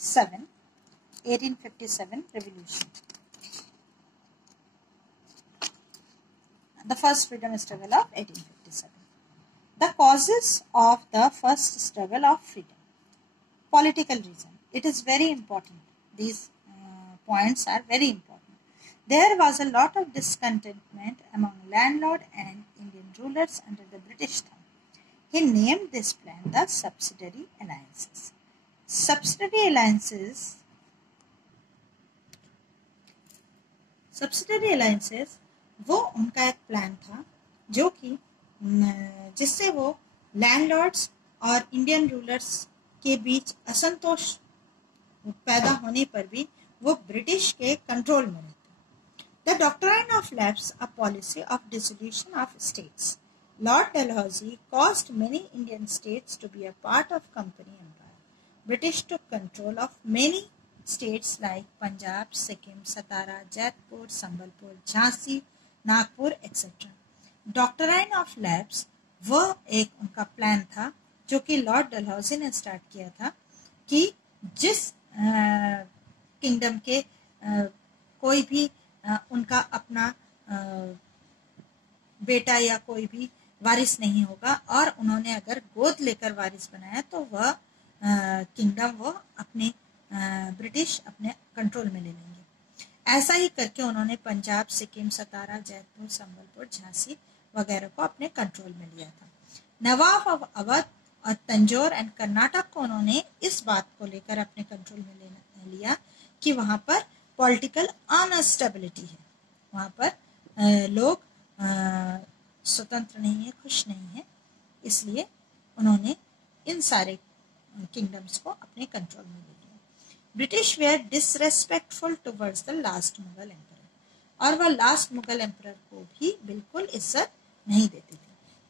1857 revolution. The first freedom struggle of 1857. The causes of the first struggle of freedom. Political reason. It is very important. These points are very important. There was a lot of discontentment among landlord and Indian rulers under the British thumb. He named this plan the subsidiary alliances. Subsidiary alliances वो उनका एक plan था जो कि जिससे वो landlords और Indian rulers के बीच असंतोष पैदा होने पर भी वो ब्रिटिश के कंट्रोल में रहते। The doctrine of lapse, a policy of dissolution of states. Lord Dalhousie caused many Indian states to be a part of company empire. British took control of many states like Punjab, Sikkim, Satara, Jaipur, Sambalpur, Jhansi, Nagpur, etc. Doctrine of Lapse वो एक उनका plan था जो कि Lord Dalhousie ने start किया था कि जिस किंगडम के कोई भी उनका अपना बेटा या कोई भी वारिस नहीं होगा और उन्होंने अगर गोद लेकर वारिस बनाया तो वह किंगडम वो अपने ब्रिटिश अपने कंट्रोल में ले लेंगे। ऐसा ही करके उन्होंने पंजाब, सिक्किम, सतारा, जयपुर, संबलपुर, झांसी वगैरह को अपने कंट्रोल में लिया था। नवाब ऑफ अवध और तंजौर एंड कर्नाटक को उन्होंने इस बात को लेकर अपने कंट्रोल में लिया कि वहां पर पॉलिटिकल अनस्टेबिलिटी है, वहां पर लोग स्वतंत्र नहीं है, खुश नहीं है, इसलिए उन्होंने इन सारे किंगडम्स को अपने कंट्रोल में ले लिया। British were disrespectful towards the last Mughal emperor, और वह लास्ट मुगल एम्परर को भी बिल्कुल इज्जत नहीं देते थे।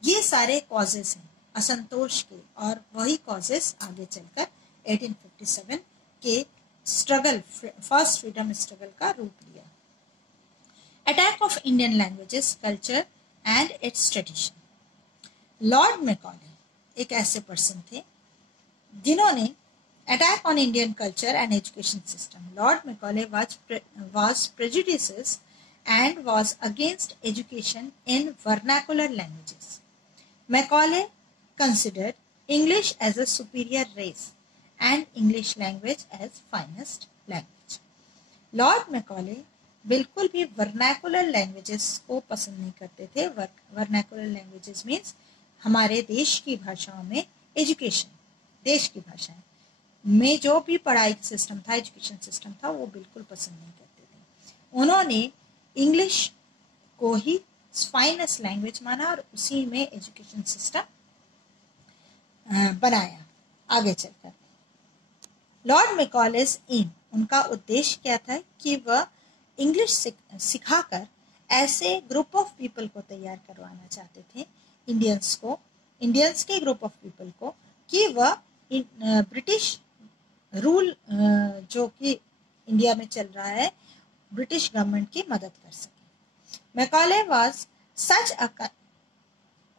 ये सारे कॉजेस हैं असंतोष के, और वही कॉजेस आगे चलकर 1857 के स्ट्रगल, फर्स्ट फ्रीडम स्ट्रगल का रूप लिया। Attack of Indian languages, culture and it's tradition. Lord Macaulay एक ऐसे पर्सन थे जिन्होंने attack on Indian culture and education system. Lord Macaulay was prejudiced and was against education in vernacular languages. Macaulay considered English as a superior race and English language as finest language. Lord Macaulay बिल्कुल भी vernacular languages को पसंद नहीं करते थे. Vernacular languages means हमारे देश की भाषाओं में एजुकेशन, देश की भाषाएं में जो भी पढ़ाई सिस्टम था, एजुकेशन सिस्टम था, वो बिल्कुल पसंद नहीं करते थे. उन्होंने इंग्लिश को ही फाइनेस्ट लैंग्वेज माना और उसी में एजुकेशन सिस्टम बनाया आगे चलकर. लॉर्ड मैकॉलेज एम, उनका उद्देश्य क्या था कि वह इंग्लिश सिखाकर ऐसे ग्रुप ऑफ पीपल को तैयार करवाना चाहते थे, इंडियंस के ग्रुप ऑफ पीपल को, कि वह ब्रिटिश रूल जो कि इंडिया में चल रहा है, ब्रिटिश गवर्नमेंट की मदद कर सके. Macaulay was such a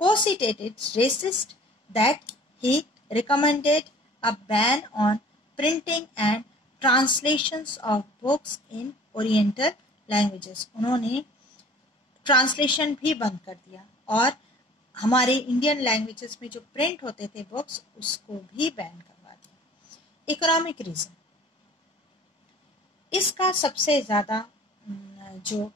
conceited racist that he recommended a ban on printing and translations of books in oriental languages. उन्होंने ट्रांसलेशन भी बंद कर दिया और हमारे इंडियन लैंग्वेजेस में जो प्रिंट होते थे बुक्स, उसको भी बैन करवा दिया. इकोनॉमिक रीजन, इसका सबसे ज्यादा जो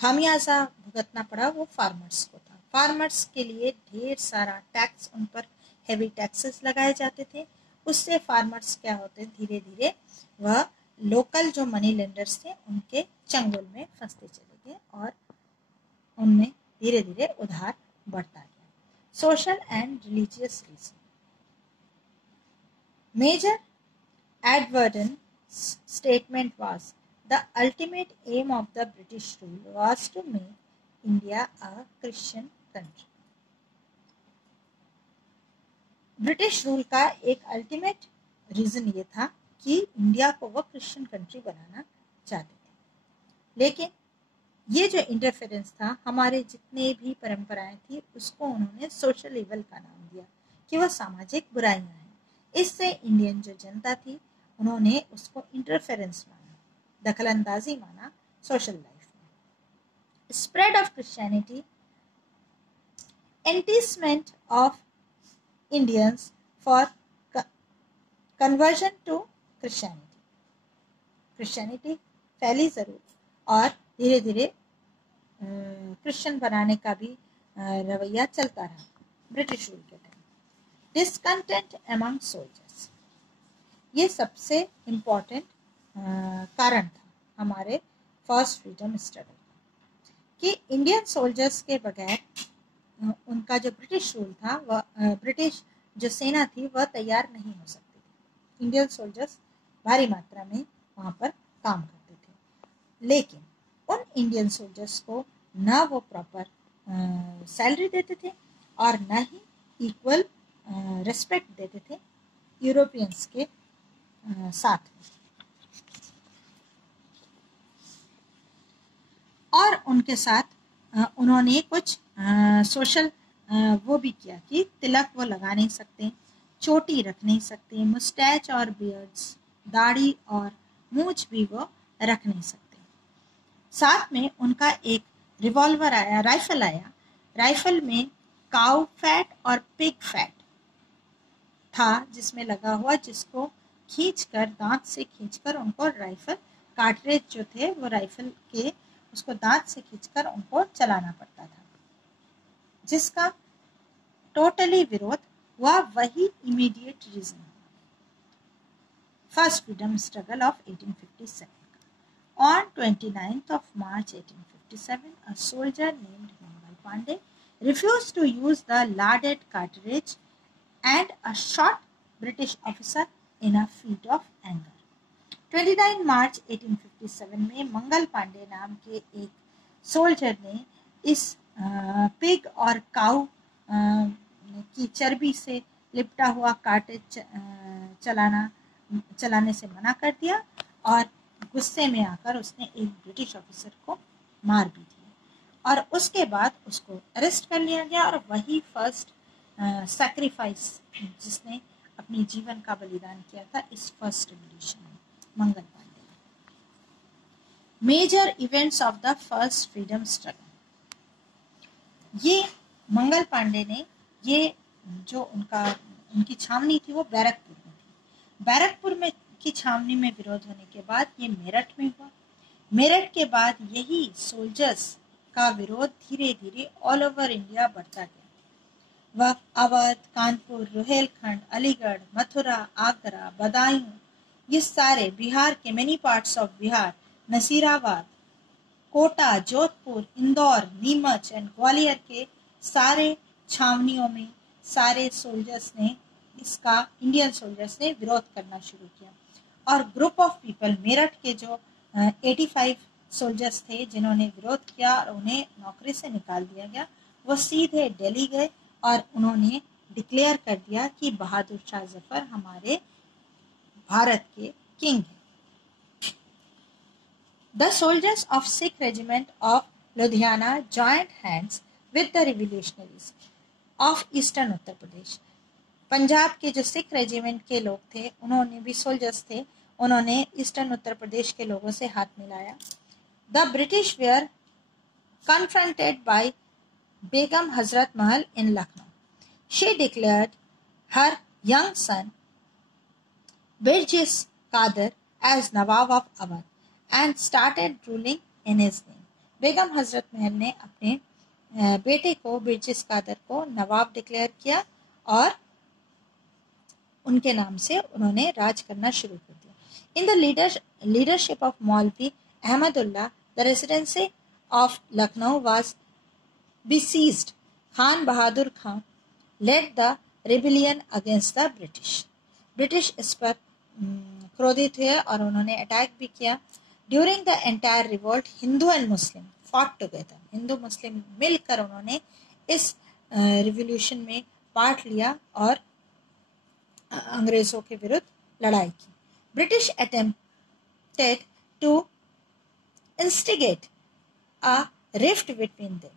खामियाजा भुगतना पड़ा वो फार्मर्स को था. फार्मर्स के लिए ढेर सारा टैक्स, उन पर हेवी टैक्सेस लगाए जाते थे. उससे फार्मर्स क्या होते, धीरे धीरे वह लोकल जो मनी लेंडर्स थे उनके चंगुल में फंसते चले गए और उनमें धीरे धीरे उधार बढ़ता गया. Social and religious reason, major Edwardes statement was the ultimate aim of the British rule was to make India a Christian country. British rule का एक अल्टीमेट रीजन ये था कि इंडिया को वो क्रिश्चियन कंट्री बनाना चाहते थे. लेकिन ये जो इंटरफेरेंस था, हमारे जितने भी परंपराएं थी उसको उन्होंने सोशल इवल का नाम दिया कि वह सामाजिक बुराइयां हैं. इससे इंडियन जो जनता थी उन्होंने उसको इंटरफेरेंस माना, दखलंदाजी माना सोशल लाइफ में। Spread of Christianity, enticement of Indians for conversion to Christianity. Christianity फैली जरूर और धीरे धीरे क्रिश्चियन बनाने का भी रवैया चलता रहा ब्रिटिश रूल के टाइम। डिसकंटेंट अमंग सोल्जर्स, ये सबसे इम्पोर्टेंट कारण था हमारे फर्स्ट फ्रीडम स्ट्रगल का, कि इंडियन सोल्जर्स के बगैर उनका जो ब्रिटिश रूल था, वह ब्रिटिश जो सेना थी वह तैयार नहीं हो सकती थी। इंडियन सोल्जर्स भारी मात्रा में वहाँ पर काम करते थे, लेकिन उन इंडियन सोल्जर्स को ना वो प्रॉपर सैलरी देते थे और ना ही इक्वल रिस्पेक्ट देते थे यूरोपियंस के साथ में। और उनके साथ उन्होंने कुछ सोशल वो भी किया कि तिलक वो लगा नहीं सकते, चोटी रख नहीं सकते, मुस्टैच और बियर्ड्स, दाढ़ी और मूछ भी वो रख नहीं सकते। साथ में उनका एक रिवॉल्वर आया, राइफल आया। राइफल में काउ फैट और पिग फैट था जिसमें लगा हुआ, जिसको खींचकर, दांत से खींचकर उनको राइफल कार्ट्रिज जो थे वो राइफल के, उसको दांत से खींचकर उनको चलाना पड़ता था, जिसका टोटली विरोध हुआ। वही immediate reason first freedom struggle of 1857। On 29th of March 1857, a soldier named Mangal Pandey refused to use the loaded cartridge and a shot British officer in a fit of anger. 29 मार्च 1857 में मंगल पांडे नाम के एक soldier ने इस pig और काऊ की चर्बी से लिपटा हुआ कार्टेज चलाने से मना कर दिया और गुस्से में आकर उसने एक ब्रिटिश ऑफिसर को मार भी दिया और उसके बाद उसको अरेस्ट कर लिया गया। और वही फर्स्ट सैक्रिफाइस जिसने अपने जीवन का बलिदान किया था इस फर्स्ट रिवॉल्यूशन में, Mangal Pandey. Major events of the first freedom struggle, ये मंगल पांडे ने, ये जो उनकी छावनी थी वो बैरकपुर में थी। बैरकपुर में की छावनी में विरोध होने के बाद ये मेरठ में हुआ। मेरठ के बाद यही सोल्जर्स का विरोध धीरे धीरे ऑल ओवर इंडिया बढ़ता गया। वह अवध, कानपुर, रोहेलखंड, अलीगढ़, मथुरा, आगरा, बदायूं, ये सारे बिहार के many parts of Bihar, Nasirabad, Kota, Jodhpur, Indore, Neemuch and Gwalior के सारे छावनियों में सारे सोल्जर्स ने इसका, इंडियन सोल्जर्स ने विरोध करना शुरू किया। और ग्रुप ऑफ पीपल, मेरठ के जो 85 सोल्जर्स थे जिन्होंने विरोध किया और उन्हें नौकरी से निकाल दिया गया, वो सीधे दिल्ली गए और उन्होंने डिक्लेयर कर दिया कि बहादुर शाह जफर हमारे भारत के किंग हैं। The soldiers of Sikh regiment of Ludhiana joined hands with the revolutionaries of Eastern Uttar Pradesh. Punjab के जो सिख रेजिमेंट के लोग थे, उन्होंने भी सोल्जर्स थे, उन्होंने ईस्टर्न उत्तर प्रदेश के लोगों से हाथ मिलाया। The British were confronted by Begum Hazrat Mahal in Lucknow. She declared her young son Birjis Qadir as nawab of Awadh and started ruling in his name. Begum Hazrat Mahal ने अपने बेटे को, बिरजिस कादर को नवाब डिक्लेयर किया और उनके नाम से उन्होंने राज करना शुरू कर दिया। In the leadership of Maulvi Ahmadullah, the residency of Lucknow was besieged. Khan Bahadur Khan led the rebellion against the British. British इस पर क्रोधित हुए और उन्होंने अटैक भी किया। During the entire revolt Hindu and Muslim fought together. Hindu Muslim मिलकर उन्होंने इस रिवॉल्यूशन में पार्ट लिया और अंग्रेजों के विरुद्ध लड़ाई की। British attempted to instigate a rift between them.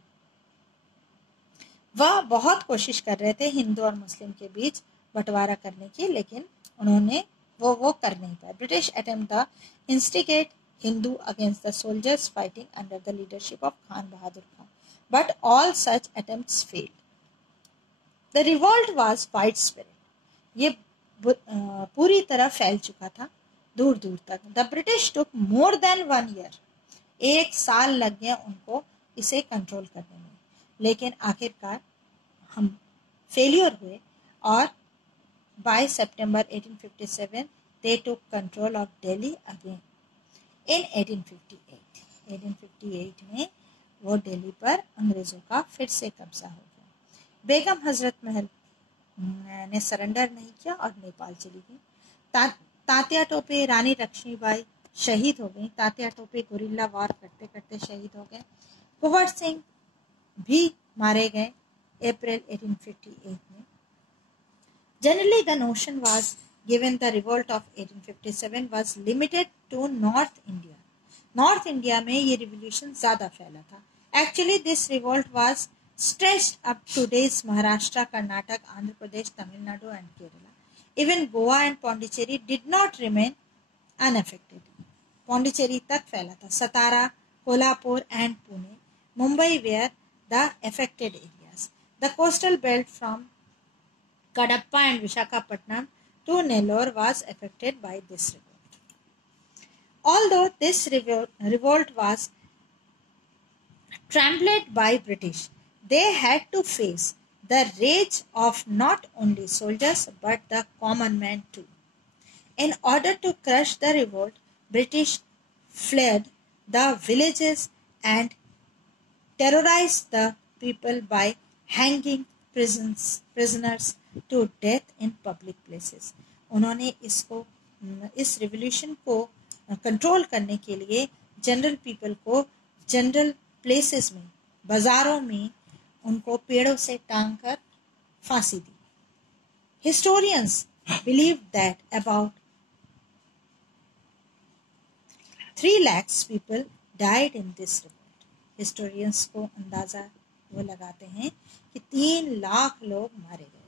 वह बहुत कोशिश कर रहे थे हिंदू और मुस्लिम के बीच बंटवारा करने की, लेकिन उन्होंने वो कर नहीं पाए. British attempt the instigate Hindu against the soldiers fighting under the leadership of Khan Bahadur Khan, but all such attempts failed. The revolt was widespread. ये पूरी तरह फैल चुका था दूर दूर तक. The British took more than 1 year. 1 साल लग गया उनको इसे कंट्रोल करने में, लेकिन आखिरकार हम फेलियर हुए और by September 1857 they took control of Delhi again. In 1858 में वो दिल्ली पर अंग्रेजों का फिर से कब्जा हो गया. बेगम हजरत महल ने सरेंडर नहीं किया और नेपाल चली गई. तात्या टोपे, रानी लक्ष्मीबाई शहीद हो गई. तात्या टोपे गुरिल्ला वार करते करते शहीद हो गए. कुंवर सिंह भी मारे गए अप्रैल 1858 में. Generally, the notion was given the revolt of 1857 was limited to North India. North India में ये revolution ज़्यादा फैला था. Actually, this revolt was stretched up to today's Maharashtra, Karnataka, Andhra Pradesh, Tamil Nadu and Kerala. Even Goa and Pondicherry did not remain unaffected. Pondicherry तक फैला था. Satara, Kolhapur and Pune, Mumbai were the affected areas. The coastal belt from Kadapa and Visakhapatnam to Nellore was affected by this revolt. Although this revolt was trampled by British, they had to face the rage of not only soldiers but the common man too. In order to crush the revolt, British fled the villages and terrorized the people by hanging prisoners to death in public places. उन्होंने इस revolution को control करने के लिए general people को general places में, बाजारों में उनको पेड़ों से टांग कर फांसी दी. Historians believe that about 3 lakhs people died in this revolt. Historians को अंदाजा वो लगाते हैं कि 3 लाख लोग मारे गए.